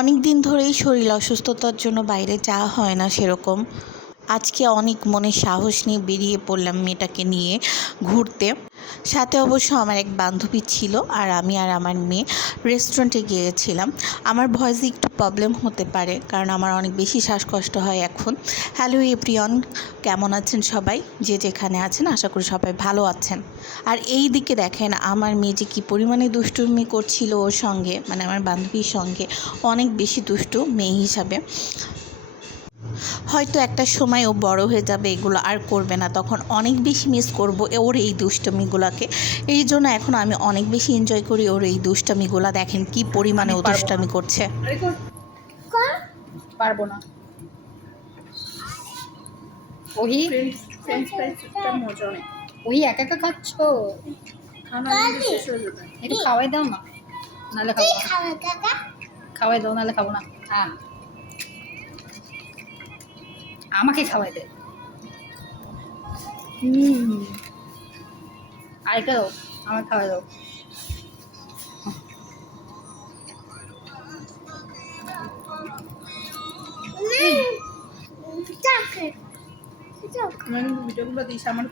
অনেক দিন ধরেই শরীর অসুস্থতার জন্য বাইরে যাওয়া হয় না সেরকম। আজকে অনেক মনে সাহস নিয়ে বেরিয়ে পড়লাম মেয়েটাকে নিয়ে ঘুরতে। সাথে অবশ্য আমার এক বান্ধবী ছিল, আর আমি আর আমার মেয়ে রেস্টুরেন্টে গিয়েছিলাম। আমার ভয়েসে একটু প্রবলেম হতে পারে, কারণ আমার অনেক বেশি শ্বাসকষ্ট হয় এখন। হ্যালো এভরিওয়ান, কেমন আছেন সবাই? যে যেখানে আছেন আশা করি সবাই ভালো আছেন। আর এই দিকে দেখেন আমার মেয়ে যে কী পরিমাণে দুষ্টুমি করছিল ওর সঙ্গে, মানে আমার বান্ধবীর সঙ্গে। অনেক বেশি দুষ্টু মেয়ে হিসাবে। হয়তো একটা সময় ও বড় হয়ে যাবে, এগুলো আর করবে না, তখন অনেক বেশি মিস করব ওর এই দুষ্টামিগুলোকে। এই জন্য এখন আমি অনেক বেশি এনজয় করি ওর এই দুষ্টামিগুলো। দেখেন কি পরিমাণে ও দুষ্টামি করছে। পারবো না। ওহি ফ্রেঞ্চ ফ্রাইসটা মজা অনেক। ওহি একা একা খাচ্ছ, খানা শেষ হয়ে যাবে। একটু খাওয়াই দাও না, নাহলে খাবো না। খাওয়াই দাও, নাহলে খাবো না। হ্যাঁ, আমাকে খাওয়াই দে। আরেকটা দাও, আমার খাওয়াই দাও। ভিডিওগুলো দিস আমার।